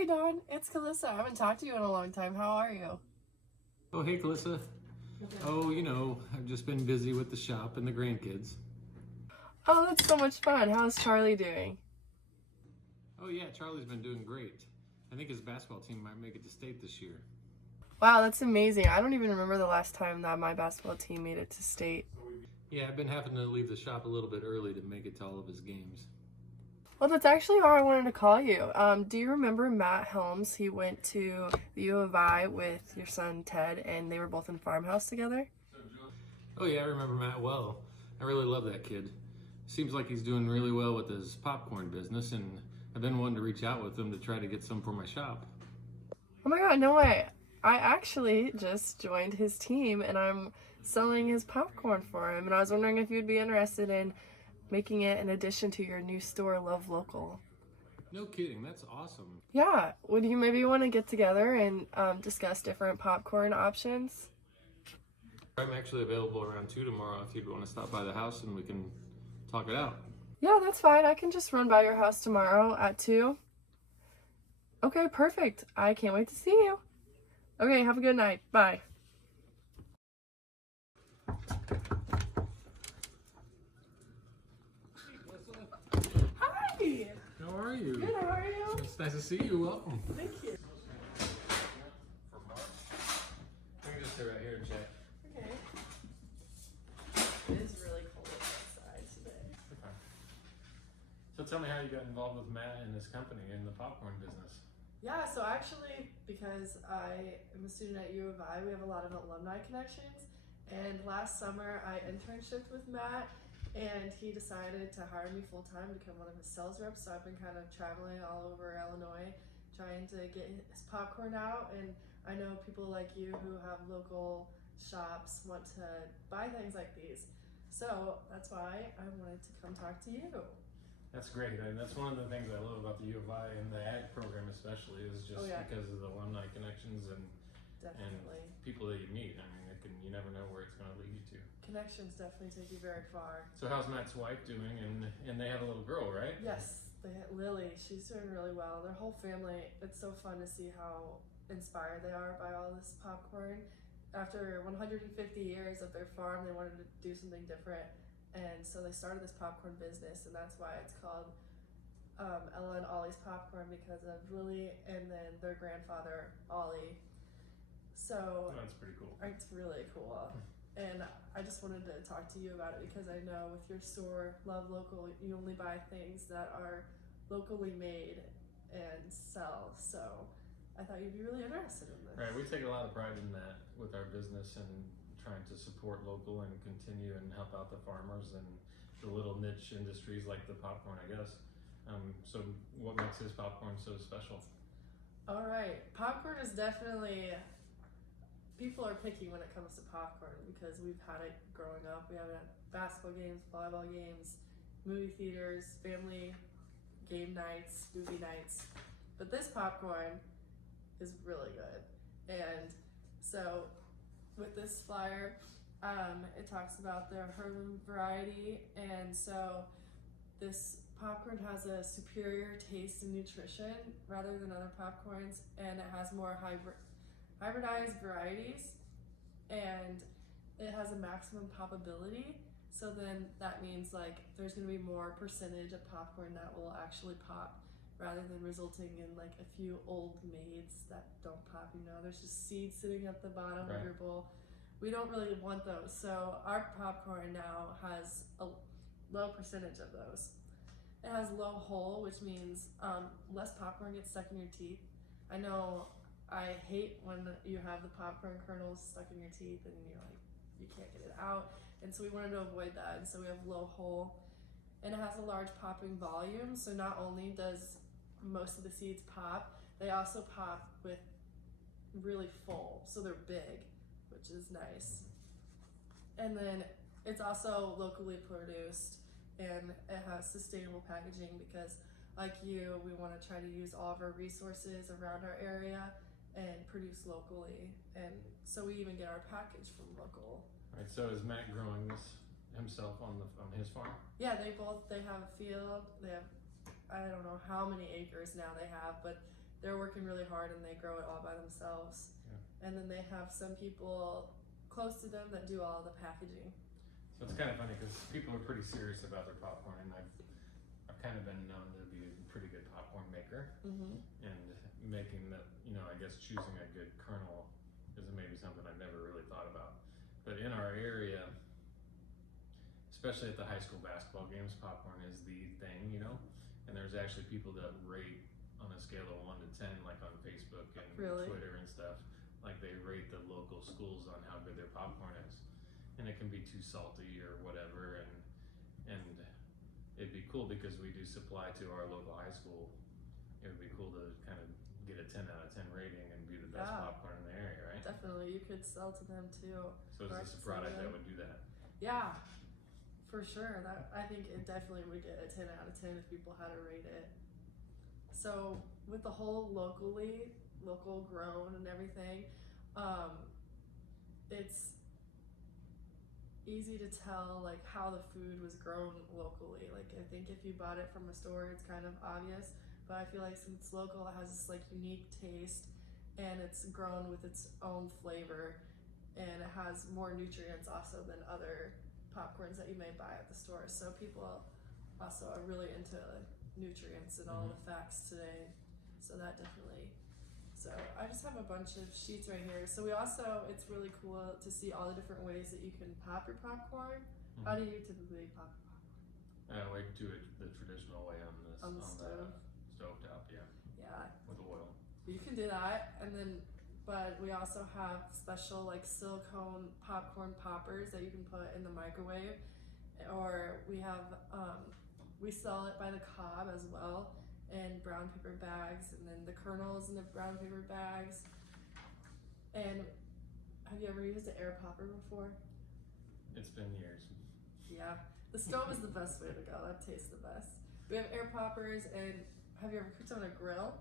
Hey Don, it's Calissa. I haven't talked to you in a long time. How are you? Oh, hey, Calissa. Oh, I've just been busy with the shop and the grandkids. Oh, that's so much fun. How's Charlie doing? Oh, yeah, Charlie's been doing great. I think his basketball team might make it to state this year. Wow, that's amazing. I don't even remember the last time that my basketball team made it to state. Yeah, I've been having to leave the shop a little bit early to make it to all of his games. Well, that's actually why I wanted to call you. Do you remember Matt Helms? He went to the U of I with your son Ted, and they were both in Farmhouse together. Oh, yeah, I remember Matt well. I really love that kid. Seems like he's doing really well with his popcorn business, and I've been wanting to reach out with him to try to get some for my shop. Oh my god, no way. I actually just joined his team, and I'm selling his popcorn for him, and I was wondering if you'd be interested in making it an addition to your new store, Love Local. No kidding, that's awesome. Yeah, would you maybe want to get together and discuss different popcorn options? I'm actually available around 2 tomorrow if you'd want to stop by the house and we can talk it out. Yeah, that's fine. I can just run by your house tomorrow at 2. Okay, perfect. I can't wait to see you. Okay, have a good night. Bye. Hi! How are you? Good, how are you? It's nice to see you. Welcome. Thank you. We can just sit right here and chat. Okay. It is really cold outside today. Okay. So tell me how you got involved with Matt and his company in the popcorn business. Yeah, so actually, because I am a student at U of I, we have a lot of alumni connections. And last summer, I internshiped with Matt, and he decided to hire me full-time to become one of his sales reps. So I've been kind of traveling all over Illinois, trying to get his popcorn out. And I know people like you who have local shops want to buy things like these. So that's why I wanted to come talk to you. That's great, and that's one of the things I love about the U of I and the ag program especially is just because of the alumni connections and Definitely. people that you meet. I mean, you never know where it's going to lead you to. Connections definitely take you very far. So how's Matt's wife doing? And they have a little girl, right? Yes, Lily, she's doing really well. Their whole family, it's so fun to see how inspired they are by all this popcorn. After 150 years of their farm, they wanted to do something different. And so they started this popcorn business, and that's why it's called Ella and Ollie's Popcorn, because of Lily and then their grandfather, Ollie. So That's pretty cool. it's really cool. And I just wanted to talk to you about it because I know with your store, Love Local, you only buy things that are locally made and sell. So I thought you'd be really interested in this. Right, we take a lot of pride in that with our business and trying to support local and continue and help out the farmers and the little niche industries like the popcorn, I guess. So what makes his popcorn so special? All right, popcorn is definitely, people are picky when it comes to popcorn because we've had it growing up. We have it at basketball games, volleyball games, movie theaters, family game nights, movie nights. But this popcorn is really good. And so with this flyer, it talks about the herb variety, and so this popcorn has a superior taste and nutrition rather than other popcorns, and it has more hybridized varieties, and it has a maximum poppability. So then that means like there's gonna be more percentage of popcorn that will actually pop rather than resulting in like a few old maids that don't pop, there's just seeds sitting at the bottom of your bowl. We don't really want those. So our popcorn now has a low percentage of those. It has low hull, which means less popcorn gets stuck in your teeth. I know I hate when you have the popcorn kernels stuck in your teeth and you can't get it out. And so we wanted to avoid that. And so we have low hull, and it has a large popping volume. So not only does most of the seeds pop, they also pop with really full. So they're big, which is nice. And then it's also locally produced, and it has sustainable packaging because like you, we want to try to use all of our resources around our area and produce locally. And so we even get our package from local. Right, so is Matt growing this himself on his farm? Yeah, they have a field. They have, I don't know how many acres now they have, but they're working really hard and they grow it all by themselves. Yeah. And then they have some people close to them that do all the packaging. So it's kind of funny because people are pretty serious about their popcorn, and I've kind of been known to be a pretty good popcorn maker, Mm-hmm. and making the, I guess choosing a good kernel is maybe something I've never really thought about. But in our area, especially at the high school basketball games, popcorn is the thing, and there's actually people that rate on a scale of 1 to 10, like on Facebook and Really? Twitter and stuff, like they rate the local schools on how good their popcorn is. And it can be too salty or whatever, and it'd be cool because we do supply to our local high school. It would be cool to kind of get a 10 out of 10 rating and be the best Yeah. popcorn in the area, right? Definitely, you could sell to them too. So is this a product that would do that? Yeah, for sure. That I think it definitely would get a 10 out of 10 if people had to rate it. So with the whole local grown and everything, it's easy to tell like how the food was grown locally. Like I think if you bought it from a store, it's kind of obvious. But I feel like since it's local, it has this like unique taste, and it's grown with its own flavor, and it has more nutrients also than other popcorns that you may buy at the store. So people also are really into nutrients and all the facts today. So that definitely. So I just have a bunch of sheets right here. So we also, it's really cool to see all the different ways that you can pop your popcorn. How do you typically pop your popcorn? We do it the traditional way on the stove. Stovetop, yeah, Yeah, with oil. you can do that, and then, but we also have special like silicone popcorn poppers that you can put in the microwave, or we have, we sell it by the cob as well, in brown paper bags, and then the kernels in the brown paper bags. And have you ever used an air popper before? It's been years. Yeah, the stove is the best way to go. That tastes the best. We have air poppers, and have you ever cooked on a grill?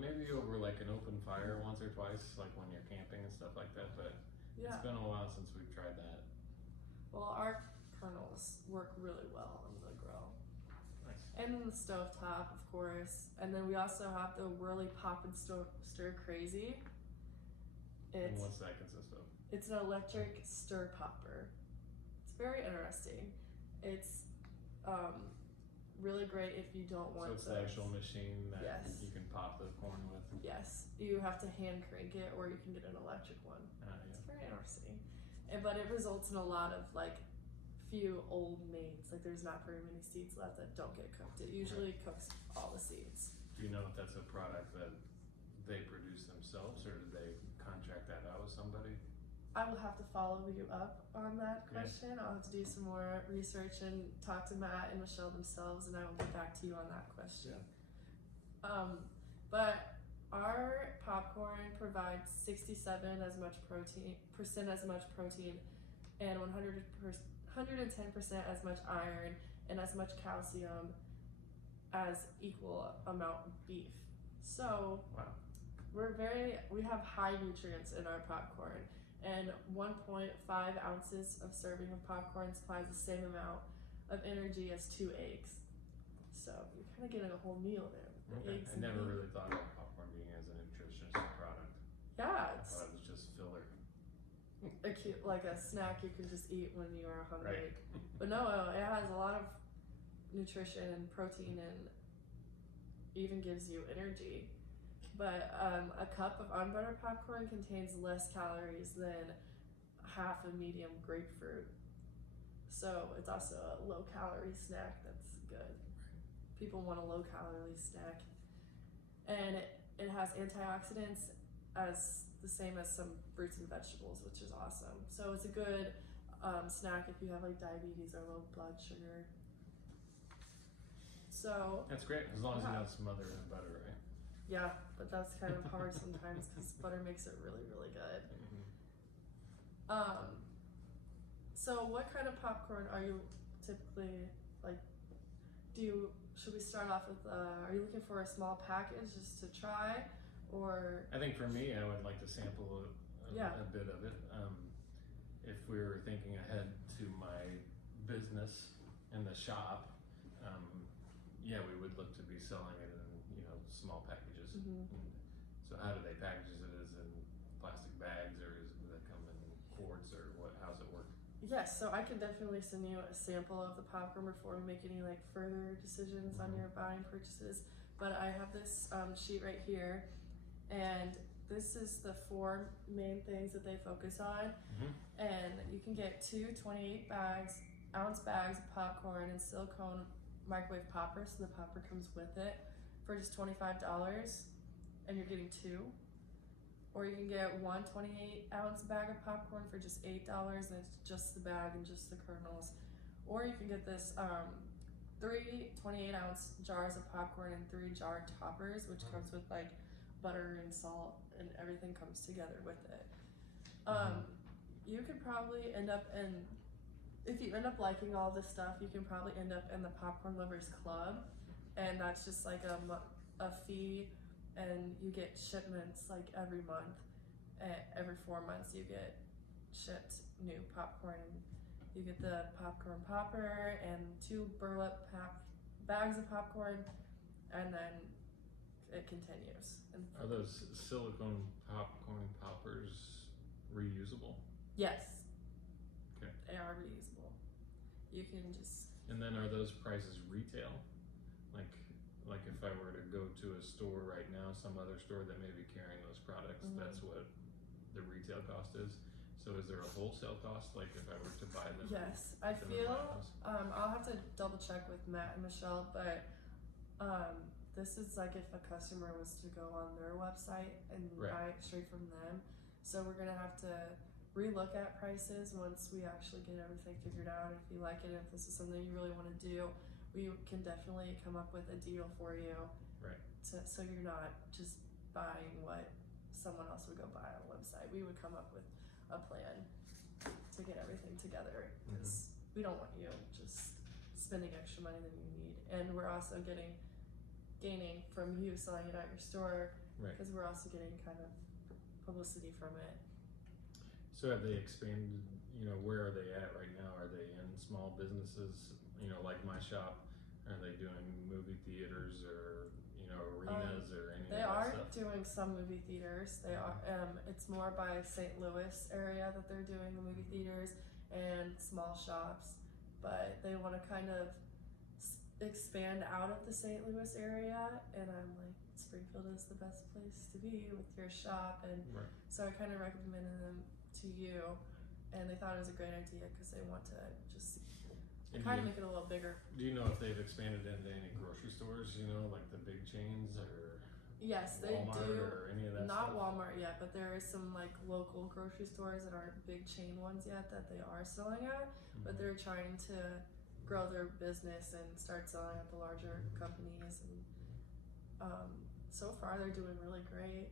Maybe over like an open fire once or twice, like when you're camping and stuff like that, but Yeah. it's been a while since we've tried that. Well, our kernels work really well on the grill. Nice. And then the stove top, of course. And then we also have the Whirly Pop and Stir Crazy. And what's that consist of? It's an electric stir popper. It's very interesting. It's really great if you don't want. So it's the actual machine that Yes. you can pop the corn with. Yes, you have to hand crank it, or you can get an electric one. It's very interesting, but it results in a lot of like few old mains. Like there's not very many seeds left that don't get cooked. It usually cooks all the seeds. Do you know if that's a product that they produce themselves, or do they contract that out with somebody? I will have to follow you up on that question. I'll have to do some more research and talk to Matt and Michelle themselves, and I will get back to you on that question. But our popcorn provides 67% as much protein, and 110% as much iron and as much calcium as equal amount of beef. So Wow. we have high nutrients in our popcorn, and 1.5 ounces of serving of popcorn supplies the same amount of energy as 2 eggs. So you're kind of getting a whole meal there. With the eggs I and never beef. really thought about popcorn being as a nutritious product. Yeah, I it's thought it was just filler. a cute, like a snack you can just eat when you are hungry. Right. But no, it has a lot of nutrition and protein, and even gives you energy. But a cup of unbuttered popcorn contains less calories than half a medium grapefruit. So it's also a low calorie snack that's good. People want a low calorie snack. And it has antioxidants as the same as some fruits and vegetables, which is awesome. So it's a good snack if you have like diabetes or low blood sugar. So That's great, as long as you know it's smothered in butter, right? yeah, but that's kind of hard sometimes because butter makes it really, really good. So what kind of popcorn are you typically like? Should we start off with? Are you looking for a small package just to try, or? I think for me, I would like to sample a bit of it. If we were thinking ahead to my business in the shop, we would look to be selling it in small packages. Mhm. And so how do they package it? Is it in plastic bags, or do they come in quarts, or what? How's it work? Yes, so I can definitely send you a sample of the popcorn before we make any like further decisions on your buying purchases. But I have this sheet right here, and this is the 4 main things that they focus on. And you can get 2 28-ounce bags of popcorn and silicone microwave popper, so the popper comes with it, for just $25, and you're getting 2. Or you can get 1 28-ounce bag of popcorn for just $8, and it's just the bag and just the kernels. Or you can get this 3 28-ounce jars of popcorn and 3 jar toppers, which comes with like butter and salt, and everything comes together with it. You could probably end up in, if you end up liking all this stuff, you can probably end up in the Popcorn Lovers Club, and that's just like a fee, and you get shipments like every month. Every 4 months you get shipped new popcorn. You get the popcorn popper and 2 burlap bags of popcorn, and then it continues. And Are those silicone popcorn poppers reusable? yes. Okay. They are reusable. You can just. And then are those prices retail? Like if I were to go to a store right now, some other store that may be carrying those products, that's what the retail cost is. So is there a wholesale cost, like if I were to buy them? Yes, I them in feel, my house? I'll have to double check with Matt and Michelle, but this is like if a customer was to go on their website and buy it straight from them. So we're gonna have to relook at prices once we actually get everything figured out. If you like it, if this is something you really wanna do, we can definitely come up with a deal for you. Right. So you're not just buying what someone else would go buy on a website. We would come up with a plan to get everything together, because we don't want you just spending extra money than you need. And we're also gaining from you selling it at your store, because we're also getting kind of publicity from it. So have they expanded, where are they at right now? Are they in small businesses, like my shop? Are they doing movie theaters or, arenas or any of They that are stuff? doing some movie theaters. They are, it's more by St. Louis area that they're doing the movie theaters and small shops, but they want to kind of expand out of the St. Louis area, and I'm like, Springfield is the best place to be with your shop, and so I kind of recommended them to you, and they thought it was a great idea because they want to just kind of make it a little bigger. Do you know if they've expanded into any grocery stores, like the big chains, or yes, they Walmart do. or any of that Not stuff? Walmart yet, but there is some like local grocery stores that aren't big chain ones yet that they are selling at, but they're trying to grow their business and start selling at the larger companies, and so far they're doing really great.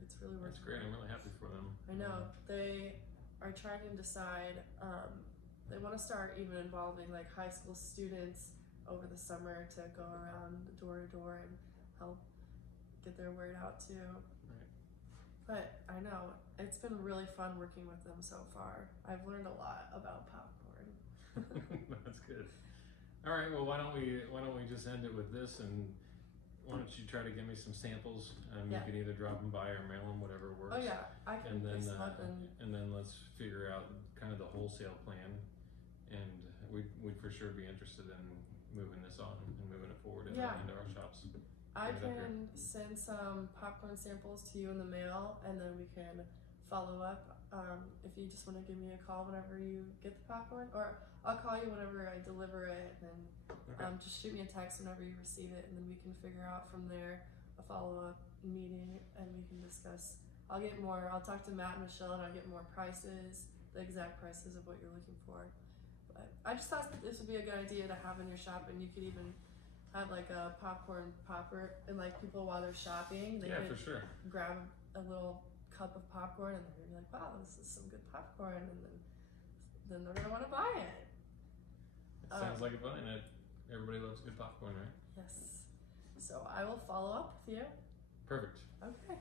It's really working. That's great. I'm really happy for them. I know. They are trying to decide, they want to start even involving like high school students over the summer to go around door to door and help get their word out too. But I know it's been really fun working with them so far. I've learned a lot about popcorn. That's good. All right, well, why don't we just end it with this, and why don't you try to give me some samples? You can either drop them by or mail them, whatever works. Oh yeah, I can fix them up, and then let's figure out kind of the wholesale plan, and we'd for sure be interested in moving this on and moving it forward into our shops. I can send some popcorn samples to you in the mail, and then we can follow up. If you just want to give me a call whenever you get the popcorn, or I'll call you whenever I deliver it, and just shoot me a text whenever you receive it, and then we can figure out from there a follow-up meeting, and we can discuss. I'll talk to Matt and Michelle, and I'll get more prices, the exact prices of what you're looking for. But I just thought that this would be a good idea to have in your shop, and you could even have like a popcorn popper, and like people while they're shopping, they could for sure grab a little cup of popcorn, and they're gonna be like, wow, this is some good popcorn, and then they're gonna want to buy it. Sounds like a fun. Everybody loves good popcorn, right? Yes. So I will follow up with you. Perfect. Okay.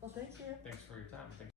Well, thank you. Thanks for your time.